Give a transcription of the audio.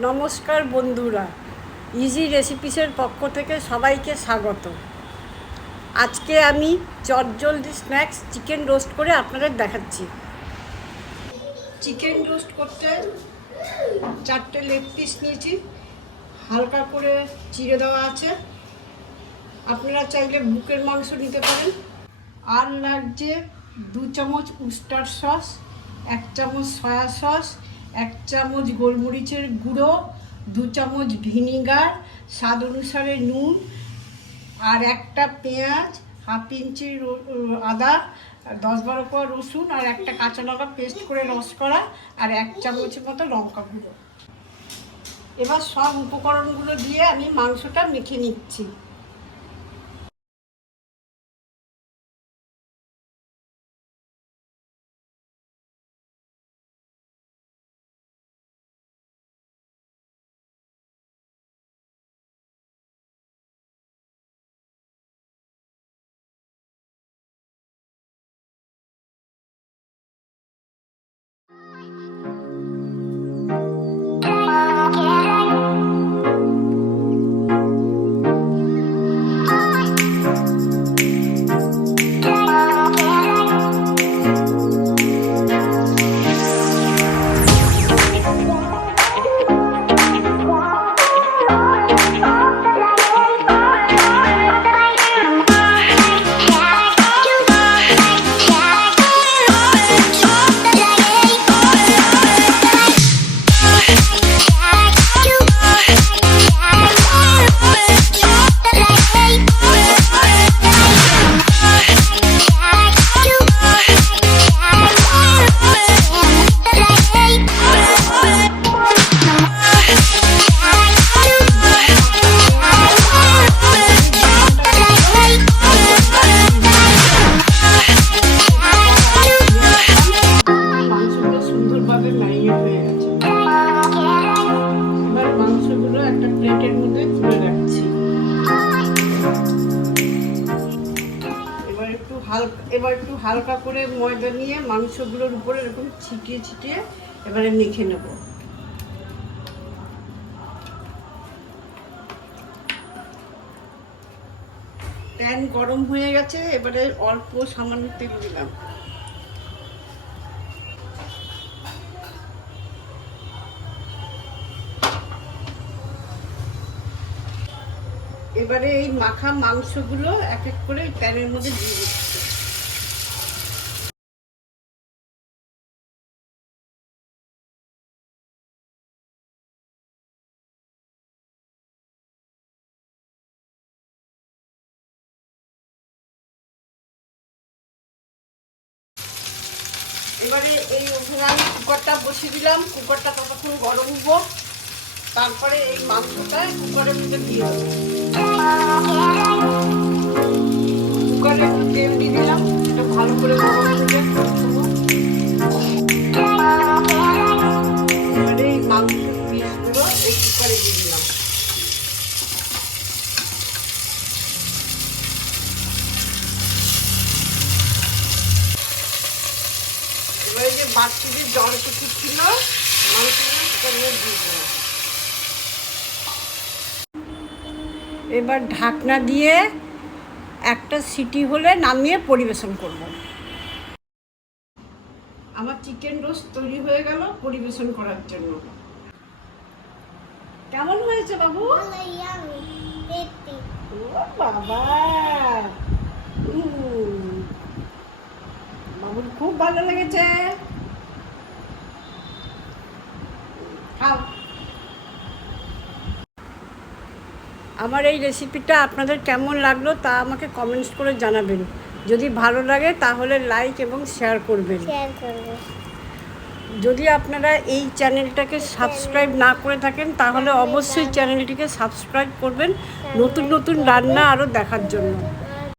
নমস্কার বন্ধুরা, ইজি রেসিপিসের পক্ষ থেকে সবাইকে স্বাগত। আজকে আমি চটজলদি স্ন্যাক্স চিকেন রোস্ট করে আপনাদের দেখাচ্ছি। চিকেন রোস্ট করতে 4টে লেগ পিস নিয়েছি, হালকা করে চিড়ে দেওয়া আছে। আপনারা চাইলে বুকের মাংস নিতে পারেন। আর লাগছে 2 চামচ উস্টার সস, 1 চামচ সয়া সস, 1 চামচ গোলমরিচের গুঁড়ো, 2 চামচ ভিনিগার, স্বাদ অনুসারে নুন, আর একটা পেঁয়াজ, হাফ ইঞ্চি আদা, 10-12 কোয়া রসুন, আর একটা কাঁচা লঙ্কা পেস্ট করে রস করা, আর 1 চামচের মতো লঙ্কা গুঁড়ো। এবার সব উপকরণগুলো দিয়ে আমি মাংসটা মেখে নিচ্ছি। এবার একটু হালকা করে ময়দা নিয়ে মাংসগুলোর উপরে এরকম ছিটিয়ে ছিটিয়ে এবারে মেখে নেব। প্যান গরম হয়ে গেছে, এবারে অল্প সামান্য তেল দিলাম। এবারে এই মাখা মাংসগুলো এক এক করে প্যানের মধ্যে দিয়ে দিচ্ছি। এবারে এই ওখানে আমি কুকারটা বসিয়ে দিলাম। কুকারটা ততক্ষণ গরম হোক, তারপরে এই মাংসটা কুকারের মধ্যে দিয়ে দেবো। কুকারে একটু তেল দিয়ে দিলাম, এটা ভালো করে গরম হয়ে যায়। এবারে এই মাংসের পিসগুলো এই কুকারে দিয়ে দিলাম। এবারে যে বাড়তি যে জল কিছু ছিল মাংসগুলো সেটা দিয়ে দিলাম। এবার ঢাকনা দিয়ে একটা সিটি হলে নামিয়ে পরিবেশন করব। আমার চিকেন রোস্ট তৈরি হয়ে গেল পরিবেশন করার জন্য। কেমন হয়েছে বাবু? ও বাবা, বাবুর খুব ভালো লেগেছে। খাও। আমার এই রেসিপিটা আপনাদের কেমন লাগলো তা আমাকে কমেন্টস করে জানাবেন। যদি ভালো লাগে তাহলে লাইক এবং শেয়ার করবেন। যদি আপনারা এই চ্যানেলটাকে সাবস্ক্রাইব না করে থাকেন তাহলে অবশ্যই চ্যানেলটিকে সাবস্ক্রাইব করবেন নতুন নতুন রান্না আরও দেখার জন্য।